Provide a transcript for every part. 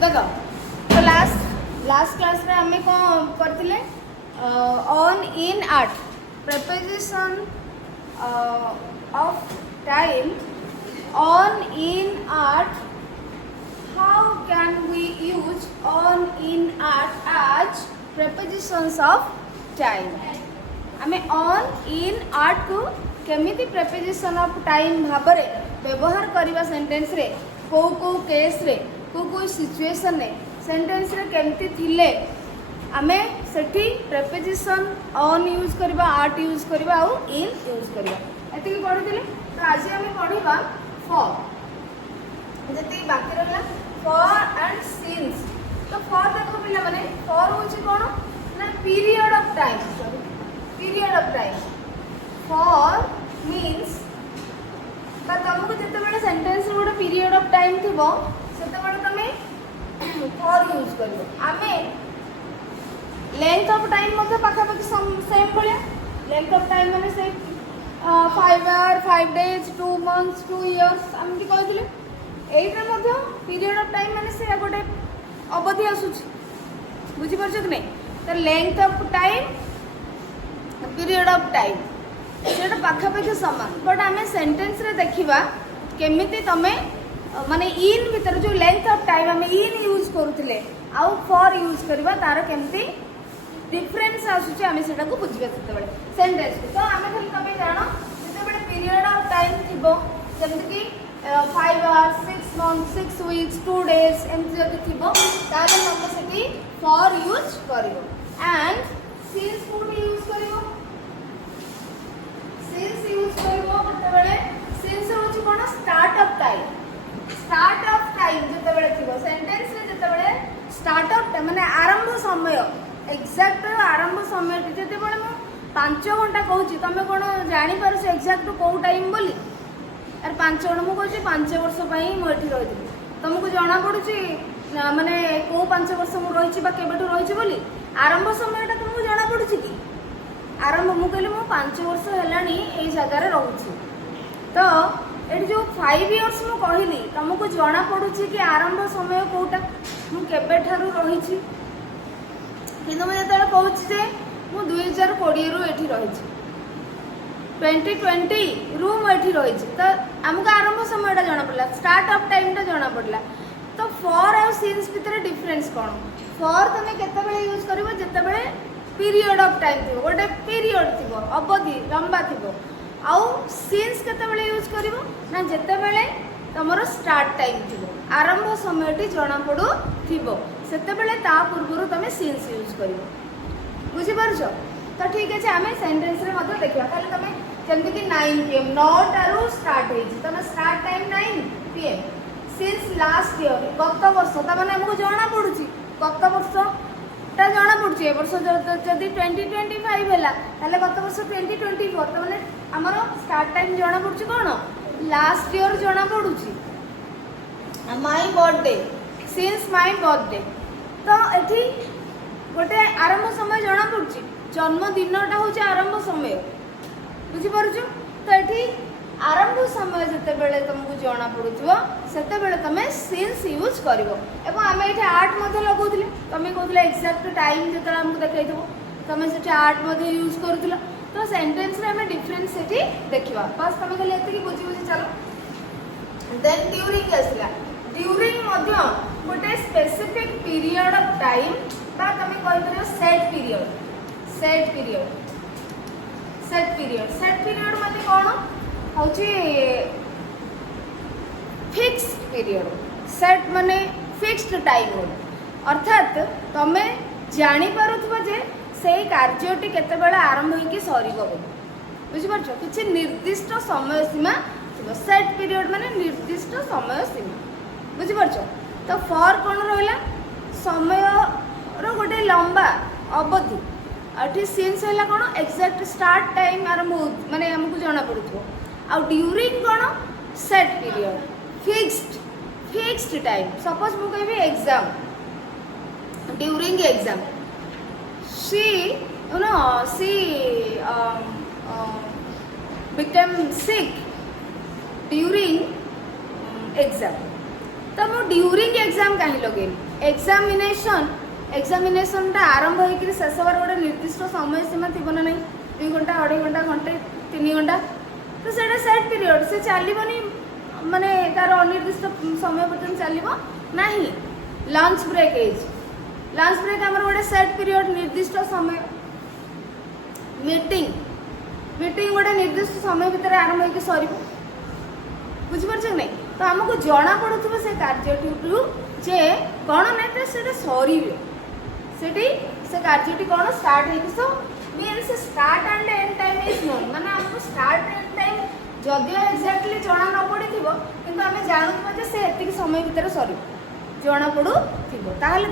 देखो तो last class में आम कौन करते on in art preposition of time on in art how can we use on in art as prepositions of time आमे on in art को केमिति preposition of time भाबरे व्यवहार करबा सेंटेंस रे को केस रे को सिचुएशन रे सेंटेंस रे केमिति थिले आमे सेठी preposition on यूज करबा art यूज करबा और in यूज करबा एति की पढिथिले तो आज आमे पढिबा for जति बाकी रहला for and since तो for देखो पिला माने for होची कोन ना period of time for means बा तुमको जते बेले सेंटेंस रे गोटे पीरियड ऑफ टाइम थिबो सेते बेले तमे for यूज करबो आमे लेंथ ऑफ टाइम मध्ये पाखा पाखी सेम भलिया लेंथ ऑफ टाइम माने से 5 आवर 5 डेज 2 मंथ्स 2 इयर्स हम की कहथिले एइटर मध्ये पीरियड ऑफ टाइम माने से गोटे अवधि आसुची बुझी परछ कि नहीं तो length of time period of time सेटा पाखा पाखी समान बट आमे सेंटेंस रे देखिबा केमिति तमे माने इन भीतर जो लेंथ ऑफ टाइम आमे इन यूज करूथिले आउ फॉर यूज करबा तार केमिति डिफरेंस आसुची आमे सेटा को बुझिबा सेते बेले सेंटेंस तो आमे खाली तमे जानो सेते बेले पीरियड ऑफ टाइम थिबो जेमिति कि 5 hours 6 months 6 weeks 2 days एमती जति थिबो ताले हम सेठी for यूज करिवो and since कोड यूज करिवो since यूज करिवो कते बेले since होची कोन स्टार्ट ऑफ टाइम जते बेले थिबो सेंटेंस रे जते बेले स्टार्ट ऑफ माने आरंभ समय एग्जैक्ट आरंभ समय जते बेले म 5 घंटा कहूची तमे कोन जानि परछ एग्जैक्ट को टाइम बोली यार 5 जन मुझे 5 वर्ष मुझे रही तुमको जना पड़ी माने को 5 वर्ष मुझे रही बोली आरंभ समय तुमको जना पड़ी कि आरंभ मुझे कहली मु 5 वर्ष है जगार रोचे तो ये जो 5 इयर्स मु कहली तुमको जना पड़ी कि आरंभ समय कौटा मुझे रही कि मुझे कहूँ मु 2020 रु एठी रही 2020 रु मुझे रही तो आमको आरंभ समय जना पड़ा स्टार्ट ऑफ टाइम जना पड़ा तो फॉर और सिंस भितर डिफरेंस कौन फॉर तुम केतबेले यूज करिवो जेतबेले पीरियड ऑफ टाइम थी गोटे पीरियड थी अवधि लंबा थी आउ सिंस केतबेले यूज करिवो ना जेतबेले तुमर स्टार्ट टाइम थी आरंभ समय जना पड़ू थी सेतबेले ता पूर्व तुम सिंस यूज करिवो बुझी पारछ तो ठीक है आम सेंटेंस रे मत देखा ताले तुम जमती कि 9 PM 9 स्टार्ट हो तुम start time 9 PM since last year गत वर्ष तमाने हमको जना पड़ुची गत वर्षटा जना पड़ुची ए वर्ष जदि 2025 हैला ताले गत वर्ष 2024 तमाने हमर स्टार्ट टाइम जना पड़ुची कोन लास्ट ईयर जना पड़ुची my birthday since my birthday तो एठी गोटे आरंभ समय जना पड़ुची जन्मदिनटा हूँ आरंभ समय बुझीपार तो ये आरंभ समय जिते बेले तुमको जना पड़ू से तुम सिंस यूज कर आम ये आर्ट लगौले तुम कहते एक्जाक्ट टाइम जो आमको देखा तुम से आर्ट यूज करूल तो सेंटेंस रे डिफरेंस से देखा बस तुम खाली ये बुझी बुझी चलो देन ड्यूरिंग आसला ड्यूरिंग गोटे स्पेसिफिक पीरियड ऑफ टाइम बा तुम कह सेट पीरियड माने कौन हूँ फिक्स्ड पीरियड सेट माने फिक्स्ड टाइम अर्थात तुम जापर जे से कार्यटी केतबेले आरंभ होइकी सरीब बुझिपार किसी निर्दिष्ट समय सीमा थी सेट पीरियड माने निर्दिष्ट समय सीमा बुझिपार तो फॉर कौन रहा समय गोटे लंबा अवधि आठी सिंस है कौन एक्जाक्ट स्टार्ट टाइम आरंभ माने हमको जना पड़ू आ ड्यूरिंग कौन set period fixed time suppose मु कहबी exam during exam she became sick during exam तो मु ड्यूरिंग एग्जाम कहीं लगे एग्जामिनेशनटा आरंभ होकर शेष बार गोटे निर्दिष्ट समय सीमा थी ना नहीं 2 घंटा 2.5 घंटा घंटे 3 घंटा तो से सेट पीरियड से चलनी माने तार अनिर्दिष्ट समय पर्यटन चलो ना लंच ब्रेक आमर गोटे सेट पीरियड निर्दिष्ट समय मीटिंग गोटे निर्दिष्ट समय भितर आरंभ होकर सर बुझिपार नहीं तो आमको जना पड़ू से कार्यटू जे कौन ना से सर से कार्यटी कौन स्टार्ट हो means start and and time is known माने हमको स्टार्ट एंड टाइम जदियो एक्जाक्टली जना न पड़ी थी किंतु आम जानूँ से एतिक समय भितर सर जना पड़ू थी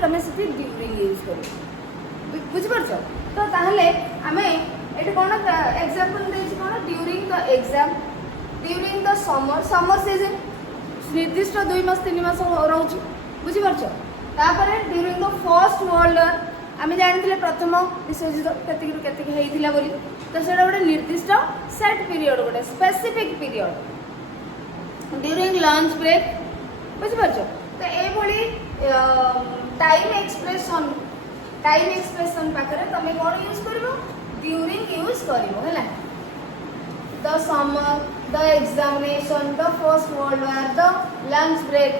तुम से ड्यूरिंग यूज कर बुझिपार तो ताहले आम ये कौन एग्जाम्पल दे कौन during the exam during the summer season निर्दिष्ट 2 मास 3 मास रोचे बुझिपार during the first world war आम जानी प्रथम विश्वयुद्ध केतिक बोली तो से गोटे निर्दिष्ट सेट पीरियड गोटे specific period during lunch break बुझिपार तो ये टाइम एक्सप्रेशन पाखे तुम कौन यूज कर ड्यूरिंग यूज कर the summer the examination the first world war the lunch break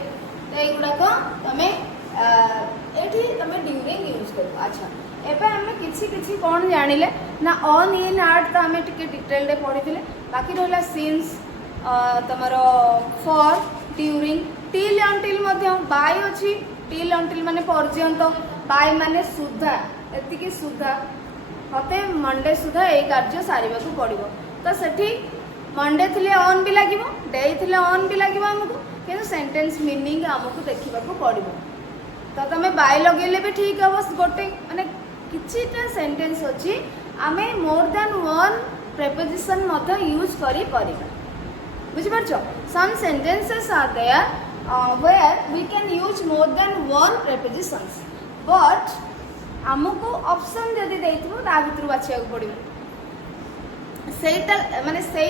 तो युवाक तुम ये तुम ड्यूरिंग यूज कर अच्छा एबे आम किसी कौन जानिले ना ऑन इन आर्ट तो आम डिटेल पढ़ी बाकी रहा सीन्स तुम for during till until by अच्छी टिल अंटिल माने पर्यंत बाय माने सुधा एतिकी सुधा मते मंडे सुधा ये कार्य सारे पड़ो तो सेठी मंडे थे ऑन भी लगे डे थे ऑन भी लगे आमको कि सेंटेंस मीनिंग आमको देखा पड़ो तो तुम बाय लगे भी ठीक हे गोटे माने किछिटा सेंटेंस अच्छी आम more than one preposition use कर बुझिपार some sentences are there where we can use more than one prepositions but आमको ऑप्शन जदि देइथिबो ता भितर बाछिया पड़ो सेटा माने से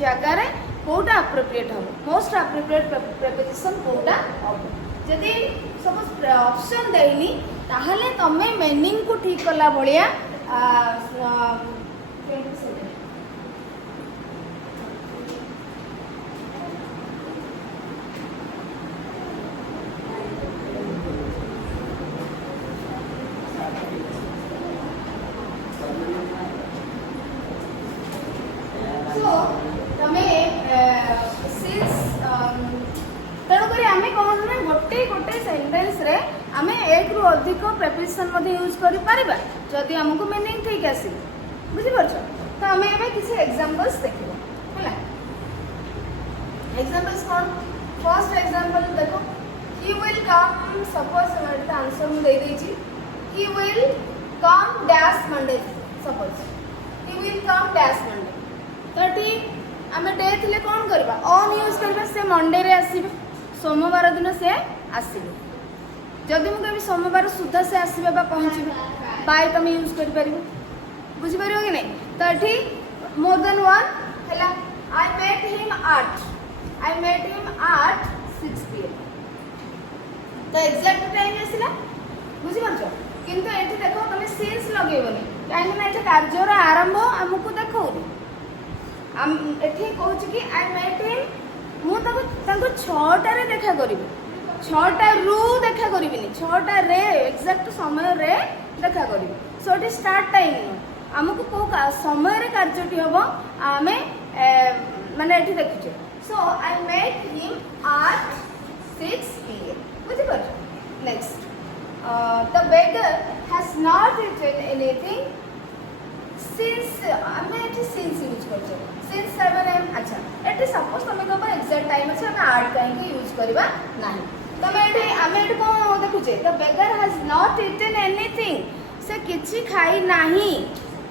जगार कोटा अप्रोप्रिएट हम मोस्ट अप्रोप्रिएट प्रेपोजिशन कोटा हम जदि सपोज ऑप्शन देनी ताहले तमे मीनिंग को ठीक कला भलिया अधिक प्रेपोजिशन यूज कर जदि आमको मीनिंग ठीक आस बुझिपार तो आम ए किसी एग्जांपल्स देखा एग्जांपल्स कौन फर्स्ट एग्जांपल देखो he will come suppose answer मुझे he will come dash Monday suppose he will come dash Monday तो ये आम डे थे कौन करवा ऑन यूज करवा से मंडे रे आसीबे सोमवार दिन से आसीबे जदि मुझे कभी सोमवार सुधा से आसवे पहुँचे बाय तुम यूज कर बुझीपर कि नहीं तो ये मोर देन वन है I met him at 6 PM तो एक्जाक्ट टाइम आसला बुझीपार किंतु ये देख तुम सीन्स लगेबनी कहीं कार्यर आरंभ आमको देखो ये कहूँ कि आई मेट हिम मुझे 6टारे देखा करी 6टा रु देखा करी 6टा रे एक्जाक्ट समय रे देखा करी सो ये स्टार्ट टाइम आमको कौ समय रे कार्यटी हम आम माने ये देखुचे so I met him at 6 PM बुझिपार next the beggar has not eaten anything since आम ये सिंस यूज कर सिंस 7 AM अच्छा ये सपोज तुम कह एक्जाक्ट टाइम अच्छे आम आट कहीं यूज करवा ना तुम ये आम ये कौन देखुचे the beggar has not eaten anything से किसी खाई नहीं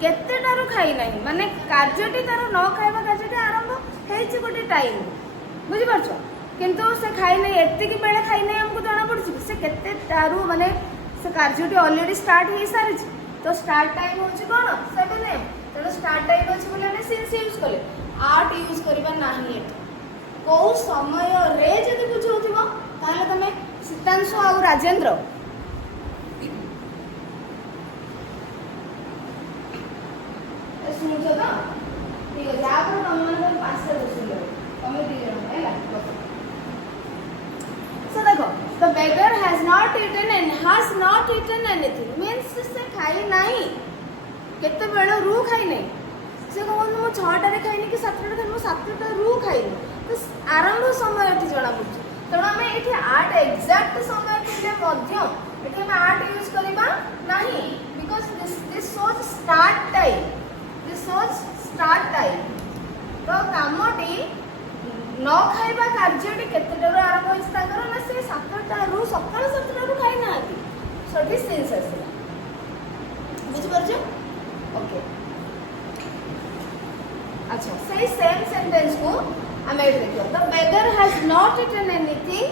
केतेटारू खाई नहीं माने कार्यटी तार न खाइबा कार्यटी आरंभ होइछि गोटे टाइम बुझिपार किंतु से खाई नहीं एतिकी बेले खाई नहीं हमको जना पड़छि से केतेटारू माने से कार्यटी ऑलरेडी स्टार्ट हो सारी तो स्टार्ट टाइम होछि कोन 7 AM तो स्टार्ट टाइम होछि बोले ने सिंस यूज कले आर्ट यूज करबा नाही एट को समय रे जदि बुझौथिबो ताले तमे सितांशु आ राजेंद्र शुणुच तो ठीक है या पर तुम मन 5 क्वेश्चन ले तुम 2 जन हैला सो देखो the beggar has not eaten and has not eaten anything means से खाई नहीं केते बेलो रू खाई नहीं से कहन मो 6टा रे खाइनी कि 7टा रे मो 7टा रू खाइनी तो आरंभ समय एठी जणा पड़छ तेणु आम ये आर्ट एक्जाक्ट समय थे ये आम आर्ट यूज करवा नहीं because this shows start time this shows start time तो कमटी न खाइबा कार्यटी केतेटार आरंभ होता ना से 7टारू सकाल 7टारू खाई ना सठी सेन्स आसला बुझिपारछ ओके अच्छा सही सेम सेंटेंस को आम ये देखो the beggar has not eaten anything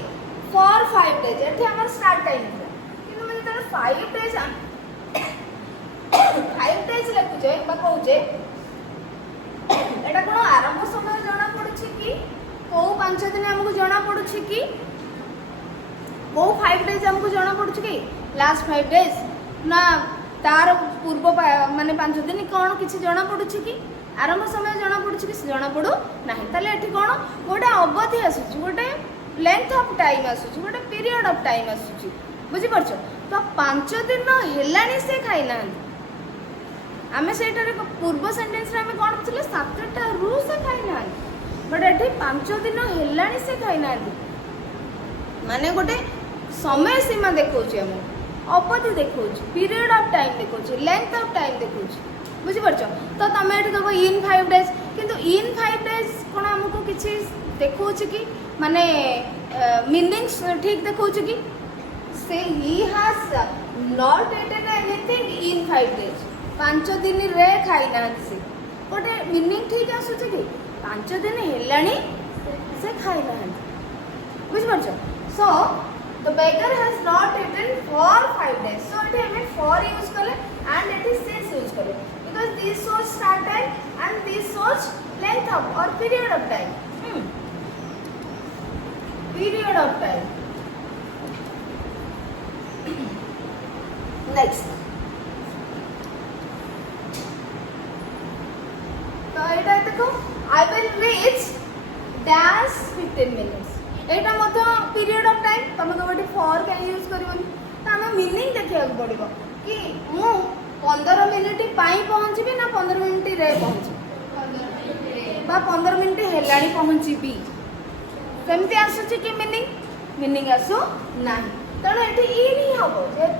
for 5 days एठी हमर स्टार्ट टाइम था किंतु मैं जब 5 days 5 days लिखु जे बा कहू जे एटा कोन आरंभ समय जाना पड़छि कि को 5 दिन हमको जाना पड़छि कि को 5 days हमको जाना पड़छि कि लास्ट 5 days ना तार पूर्व माने 5 दिन कोन किछि जाना पड़छि कि आरंभ समय जाना पड़छ कि जाना पड़ू नहीं ताले एठी कोन गोटे अवधि आसुची गोटे लेंथ ऑफ टाइम आसुची गोटे पीरियड ऑफ टाइम आसुची बुझी परछ तो 5 दिन हेलानी से खाई ना आमे सेटारे पूर्व सेंटेंस रे आमे कोन बुझले 7टा रू से खाई ना बट एठी 5 दिन हेलानी से खाई ना माने गोटे समय सीमा देखौची हम अवधि देखौची पीरियड ऑफ टाइम देखौची लेंथ ऑफ टाइम देखौची बुझिपारछ तो तुम ये कह इन 5 days किंतु इन 5 days कौन आमको किसी देखा कि माने मीनिंग ठीक देखा कि से he has not eaten anything in 5 days 5 दिन रे खाई ना से गोटे मीनिंग ठीक आसुच कि 5 दिन हेलानी से खाई ना बुझिपारछ so the beggar has not eaten for 5 days so it हमें फॉर यूज कले and it is since use कले because this shows start time and this shows length of or period of time period of time next तो एटा देखो I will reach dash 15 minutes एटा मतो period of time तमे गोटे for can use करबनी त हम meaning देखिया पड़िबो कि मु 15 मिनिट पाई पहुँची ना 15 मिनिट रे पहुँची बा 15 मिनिट हेलाणी पहुँची सेमती आसुची कि मीनिंग आसु नाही तेणु ये इन हम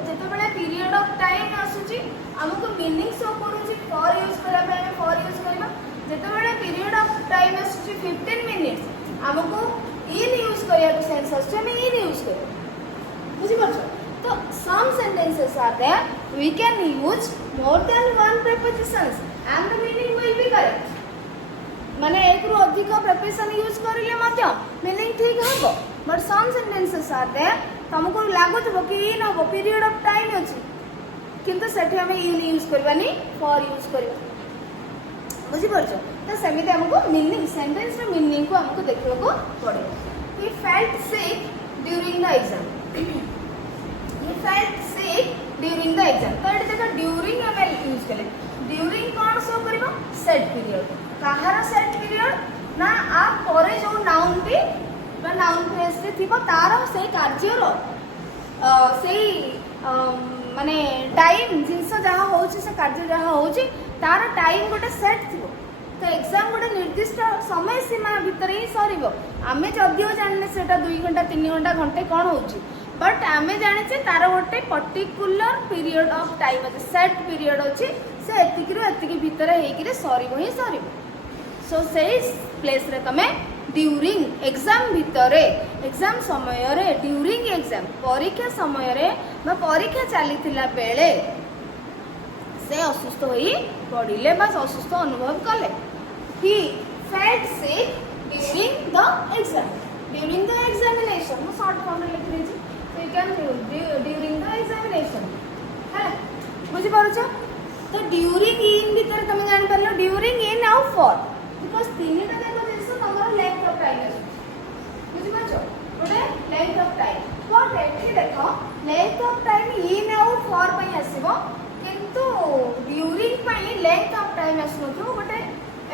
जिते पीरियड ऑफ टाइम आसुची आमको मीनिंग शो करूची फॉर यूज करबा फॉर यूज करबा जिते पीरियड ऑफ टाइम आसुची 15 मिनिट्स आमको इन यूज करिया सेंस आसुची हम इन यूज करबा बुझि परछ तो some sentences are there we can use more than one prepositions and the meaning will be correct माने एक रु अधिक preposition यूज करिले मध्य meaning ठीक हबो but some sentences are there तुमको लागो तो कि इन हबो period of time अछि किंतु सेठी हम इन यूज करबानी for यूज करबा बुझि परछ तो सेमिते हमको meaning sentence रे meaning को हमको देखियो को पड़े he felt sick during the exam he felt sick during the exam तो एटा देखो during हम यूज कले during कोन शो करबो set period कहार set period ना आ परे जो नाउन टी बा नाउन फ्रेज रे थिबो तार से कार्य रो से माने टाइम जिंस जहा होची से कार्य जहा होची तार टाइम गोटे सेट थिबो तो एग्जाम गोटे निर्दिष्ट समय सीमा भीतर ही सरीबो आमे जदियो जानने सेटा 2 घंटा 3 घंटा घंटे कोन होची बट आमे जाने तार गोटे पर्टिकुलर पीरियड ऑफ टाइम अच्छे सेट पीरियड अच्छे से एतिकी भितर होकर सरीब ही सरीब सो से प्लेस रे तमे ड्यूरिंग एग्जाम भितर एग्जाम समय रे ड्यूरिंग एग्जाम परीक्षा समय रे बा परीक्षा चलीथिला बेले से असुस्थ होई पड़िले बा असुस्थ अनुभव कले he felt sick during the exam during the examination मो शॉर्ट फॉर्म रे लिखि देछि so you can during the examination है बुझी पारुछ तो ड्यूरिंग इन भीतर तुम जान परलो ड्यूरिंग इन आउ फॉर बिकॉज़ तीनटा देखो जिंस तमरो लेंथ ऑफ टाइम है बुझी पारुछ ओडे लेंथ ऑफ टाइम व्हाट एठी देखो लेंथ ऑफ टाइम इन आउ फॉर पई आसीबो किंतु ड्यूरिंग पई लेंथ ऑफ टाइम आस गोटे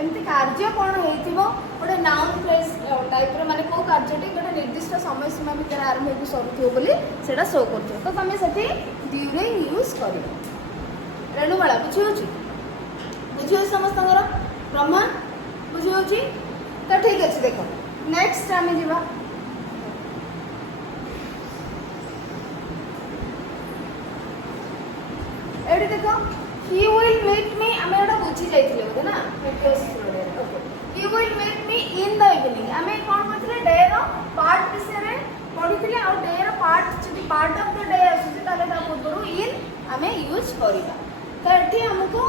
एमती कार्य कौन हो गोटे नाउन फ्रेज टाइप माने को कार्यटी गोटे निर्दिष्ट समय सीमा भितर आरंभ होकर सरुथो बोली सेटा शो करथो तो तुम सेठी ड्यूरिंग यूज कर रेणुबाला बुझी समस्त ब्रह्मा बुझी तो ठीक अच्छे देख नेक्स्ट आम जा एटी देख he will meet me आमे एटा बुझी जाइथिले बोले ना okay he will meet me in the evening आमे कोन करथिले डे रो पार्ट विषय रे पढिथिले और डे रो पार्ट जदि पार्ट ऑफ द डे आसुची ताले ता पूर्व इन आमे यूज करिबा तो एठी हमको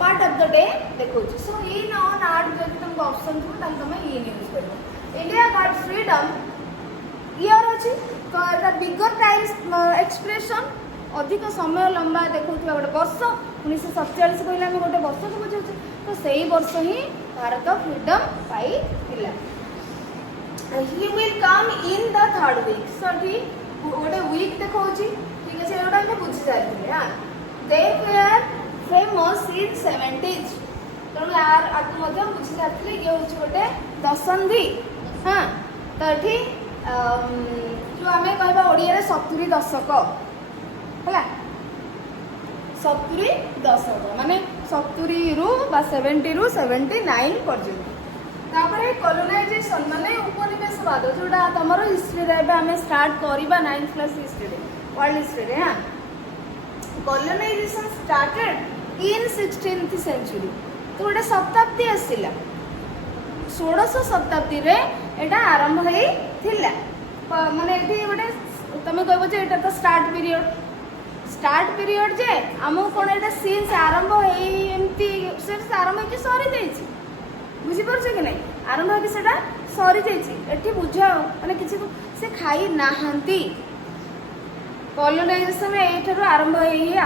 पार्ट ऑफ द डे देखौची सो इन ऑन आर्ट जदि तुमको ऑप्शन थु ताले तुम इन यूज करबो इंडिया गॉट फ्रीडम ईयर अछि तो द बिगर टाइम एक्सप्रेशन अधिक समय लंबा देखा गोटे वर्ष 1947 कहले आम गोटे वर्ष को बुझे तो सही वर्ष ही भारत फ्रीडम पाई he will come in the third week so गोटे वीक देखा ठीक है गोटा आम बुझी जाते हाँ दे वेयर फेमस इन 70s तेणु यार आपको बुझी जाती ये हूँ गोटे दशंधि हाँ तो ये जो आम कह ओडिया 70 दशक है 70 दशक माने 70 रु 70 रु 79 पर्यंत तापर कॉलोनाइजेशन माने उपनिवेशवाद जोड़ा तुम हिस्ट्री रे आम स्टार्ट करवा 9th क्लास हिस्ट्री रे वर्ल्ड हिस्ट्री रे हाँ colonisation started in 16th century तो गोटे शताब्दी आसला 16th शताब्दी रे एटा आरंभ होइथिला माने एठी गोटे तुम कहबो जे एटा तो स्टार्ट पीरियड जे आमको कौन एटा सीन्स आरंभ एमती सीन्स आरंभ होकर सरी जाइए बुझीपार कि नहीं आरंभ होकर सेटा सरी जाइए बुझ मैंने किसी से खाई नाहांती कॉलोनाइजेशन एठार आरंभ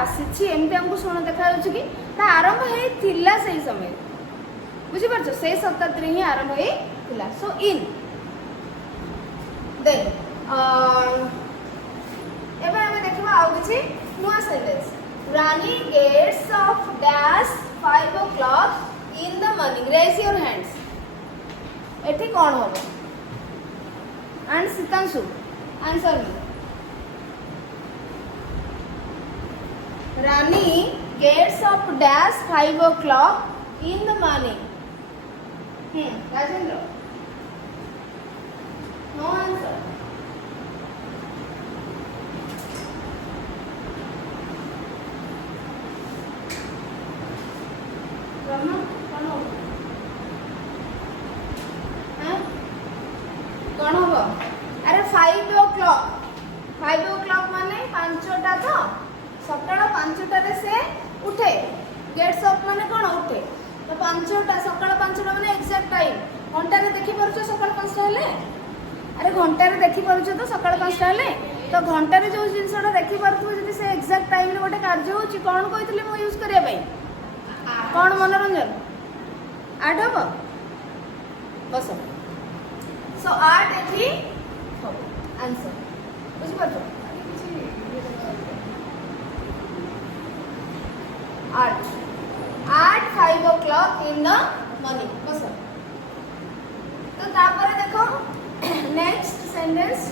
आसी एमती आमको शुण देखा कि आरंभ होता से समय बुझीपार से शताब्दी ही आरंभ होता सो इन देन एबे हमें देखिबा आउ किछि नुआ sentence Rani gets off dash 5 o'clock in the morning raise your hands एठी कोन होबो and Sitanshu answer me Rani gets off dash 5 o'clock in the morning Rajendra no answer कौन हम अरे 5 o'clock माने 5टा तो सकाळ 5टा से उठे गेट्स अप माने कौन उठे तो 5टा सकाळ 5टा माने एग्जैक्ट टाइम घंटा रे देखि परछ सकाळ 5टा हेले अरे घंटा रे देखि परछ तो सकाळ 5टा हेले तो घंटा रे जो जिनसटा देखि परथु जदि से एग्जैक्ट टाइम रे गोटे कार्य होची कौन कहितली मो यूज करिया पई कौन मनोरंजन आर्ट हम बस सो आर्ट एथि आंसर बुझी पाछो art 5 o'clock in the morning बस तो तापर देखो next sentence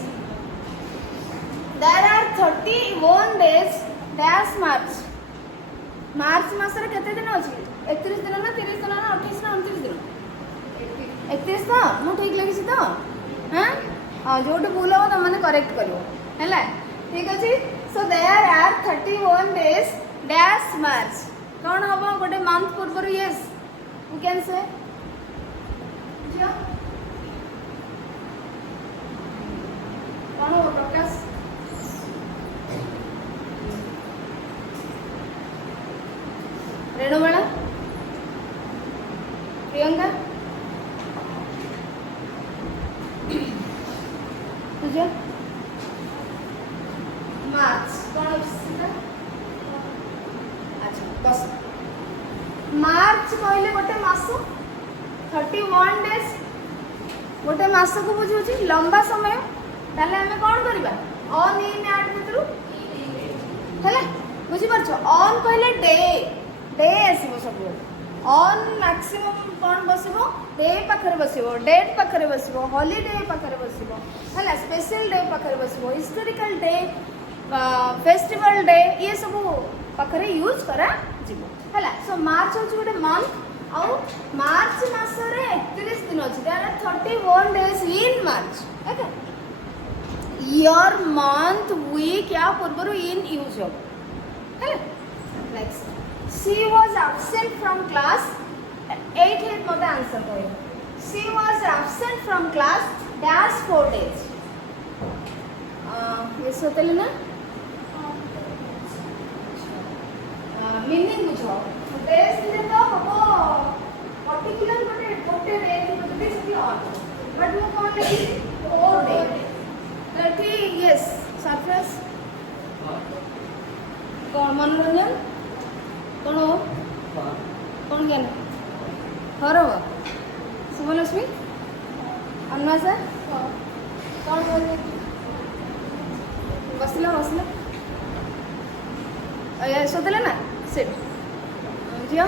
there are 31 days dash March मास रे केते दिन अछि 31 दिन ना 30 दिन ना 28 ना 29 दिन 31 तो मु ठीक लगिसी तो हां हां जोट भूल हो त माने करेक्ट करियो हैला ठीक अछि so there are 31 days dash March कौन हबो गोटे मंथ पूर्व यस यू कैन से जियो कौन हो प्रकाश रेणुबाला प्रियंका तुझे मार्च कौन अच्छा बस मार्च कहले गोटे मास 31 days गोटे मास को बुझुची लंबा समय ताले हमें कौन करबा ऑन इन ऐड भितरु हैला बुझी परछो ऑन कहले डे डे आसीबो सब ऑन मैक्सिमम कौन बसिबो डे पाखरे बसिबो डेट पाखरे बसिबो हॉलिडे पाखरे बसिबो हला स्पेशल डे पाखरे बसिबो हिस्टोरिकल डे फेस्टिवल डे ये सब पाखरे यूज करा जिवो हला सो मार्च होची गोटे मंथ आउ मार्च मास रे 31 दिन अछि there are 31 days in March okay year month week या पूर्व इन यूज हो हला next she was absent from class 8 मते आंसर कहियो she was absent from class dash 4 days ये सोतले ना मीनिंग बुझो डेज ले तो हबो पर्टिकुलर गोटे डे गोटे से ऑन बट वो कौन लेगी 4 डे तो ठीक यस सरफेस कौन मनोरंजन कौन हो कौन ज्ञान हर शुभलक्ष्मी अन्वेषा कौन बसला बसला सोतले ना सिट झियो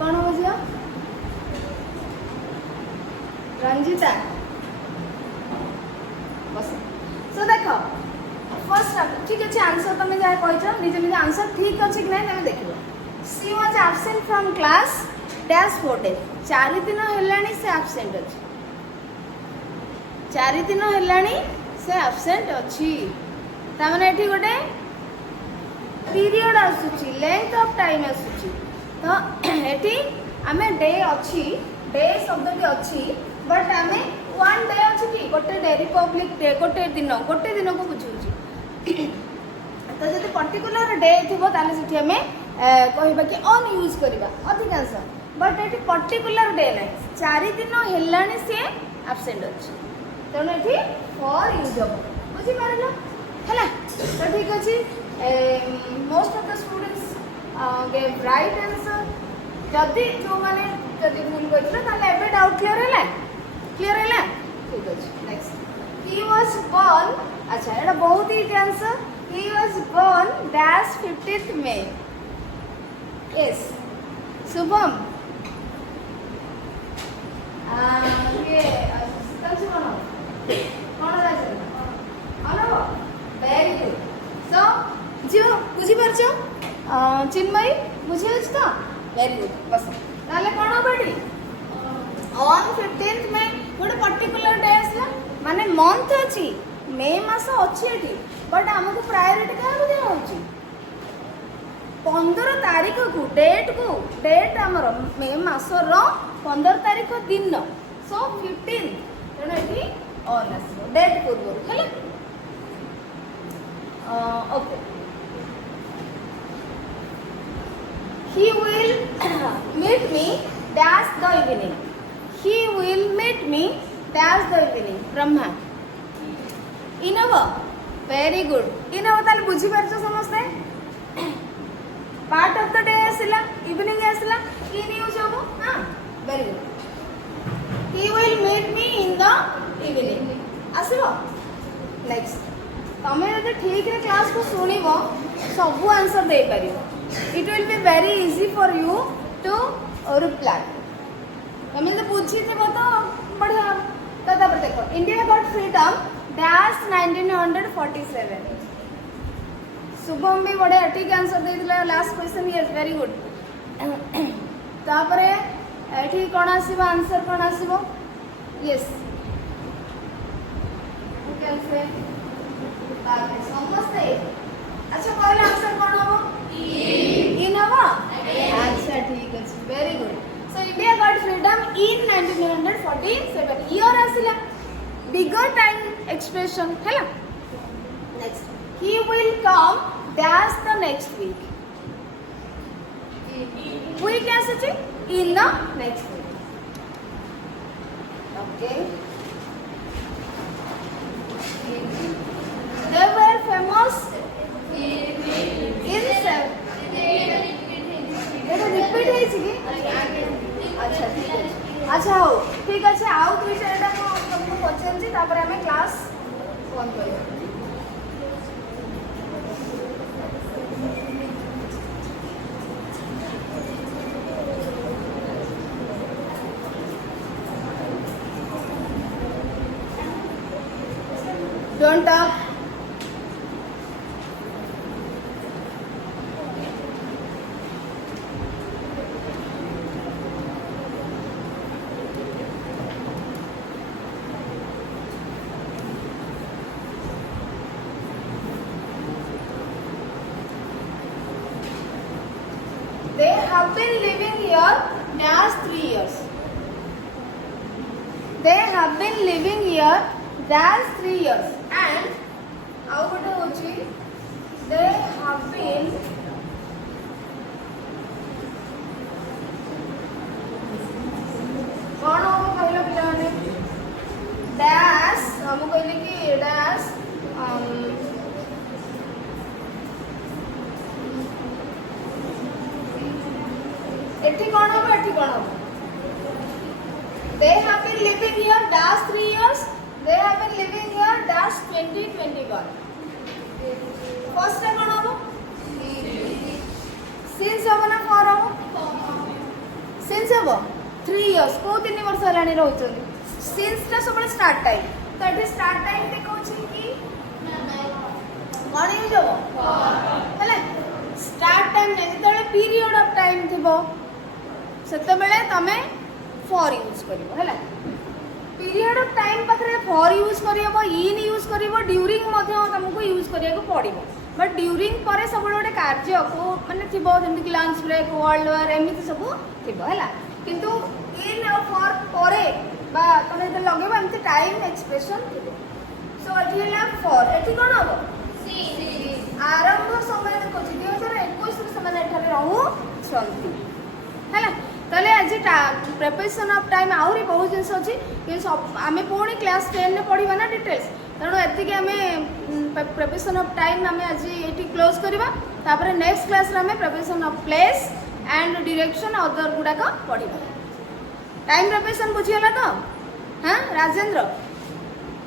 कौन हो झियो रंजिता बस सो देखो फर्स्ट ठीक अच्छे आंसर तुम जहाँ कह निज निज आंसर ठीक अच्छे कि नहीं तुम देख she was absent from class dash 4 days 4 दिन है से एब्सेंट अच्छी 4 दिन है से एब्सेंट अच्छी ताने ये गोटे पीरियड आसूची लेंथ ऑफ टाइम आसूची तो ये आम डे अच्छी डे शब्द अच्छी बट आम वन डे अच्छी कि गोटे डे रिपब्लिक डे गोटे दिन को बुझे तो जब पर्टिकुलर डे थी से आम कहवा कि अन यूज करवा अधिकांश बट ये पर्टिकुलर डे ना 4 दिन है सी एब्सेंट अच्छी तेणु ये फॉर यूज हम बुझीपार है तो ठीक अच्छे most of the students gave right answer जदि जो मैंने जदि भूल कर डाउट क्लीयर है ठीक अच्छे नेक्स्ट ही वाज बोर्न अच्छा ये बहुत ही answer he was born dash 15th May yes Shubham ये शीतल कौन अनव वेरी गुड सो जो बुझीपार चिन्मयी बुझी तो वेरी गुड बस ना कौन हम ये ऑन 15th May गोटे पर्टिकुलर डे आसला माने मंथ अच्छी मे मास अच्छी ये बट आमको प्रायोरिटी क्या दिखाई 15 तारीख को डेट आमर मे मासर 15 तारीख दिन सो 15 तेणु ये ऑन आस डेट पूर्व है okay he will meet me dash the evening he will meet me dash the evening ब्रह्मा इनव वेरी गुड इनव ताल बुझी पारछ समस्ते पार्ट ऑफ द डे आसला इवनिंग आसला इन यूज हो हां very good he will meet me in the evening आसबो नेक्स्ट तमे जदि ठीक रे क्लास को सुनिबो सब आंसर दे परिबो it will be very easy for you to reply तमे तो बुझी थे तो बढ़िया तो तब देखो India got freedom dash 1947 Shubham भी बड़े ठीक आंसर देथिला last question yes very good तापरे एठी कोन आसीबो आंसर कोन आसीबो यस ओके से तापरे समझते अच्छा पहले आंसर कोन हो इन हवा अच्छा ठीक है very good so India got freedom in 1947 year आसिला बिगर टाइम एक्सप्रेशन हैला next he will come dash the next week week आसे in the next week okay they were famous in repeat है अच्छा ठीक है अच्छा हो ठीक अच्छे आउ दुई चारिटा तुमको पचार तापर आम क्लास बंद कर Don't talk. They have been living here dash 3 years. They have been living here dash 3 years. And ଆଉ ଗୋଟେ ହଉଛି they have been କଣ ହବ କହିଲ ପିଲାମାନେ dash ମୁଁ କହିଲି କି dash ଏଠି କଣ ହବ ଏଠି କଣ ହବ they have been living here dash 3 years. They have been living here dash 2021. First ଟା କଣ ହବ since ହବ ନା for ହବ since ହବ 3 years କୋଉ 3 ବର୍ଷ ହେଲାଣି ରହୁଛନ୍ତି since ଟା ସବୁବେଳେ start time ତ ଏଠି start time ଦେଖଉଛି କି କଣ ୟୁଜ ହବ ହେଲା start time ନାହିଁ ଯେତେବେଳେ period of time ଥିବ ସେତେବେଳେ ତମେ for यूज करिवो हैला पीरियड ऑफ टाइम पाखरे for यूज करिवो in यूज करिवो ड्यूरिंग मध्ये तुमको यूज करिया को पड़िवो बट ड्यूरिंग परे सब गोटे कार्य को माने थिबो जेमति कि लंच ब्रेक वर्ल्ड वार एमिति सब थिबो हैला किंतु in और for परे बा तमे जे लगेबो एमिति टाइम एक्सप्रेशन थिबो सो एठी हैला for एठी कोन हबो आरंभ समय देखो 2021 रे समय एठारे रहू छंती हैला ताले आज प्रिपरेशन ऑफ टाइम आउरी बहुत जिनस अछि कि आमे पुणी क्लास 10 रे पढिबा ना डिटेल्स तेणु एतिके आमे प्रिपरेशन ऑफ टाइम आमे आज एठी क्लोज करबा तापर नेक्स्ट क्लास रे आमे preposition of place and direction other गुडा को पढिबा टाइम प्रिपरेशन बुझियला तो हां राजेंद्र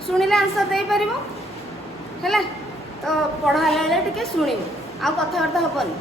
सुनिले आंसर दे परिबो हैला तो पढाला टिके सुनिबो आ कथा वार्ता हबनी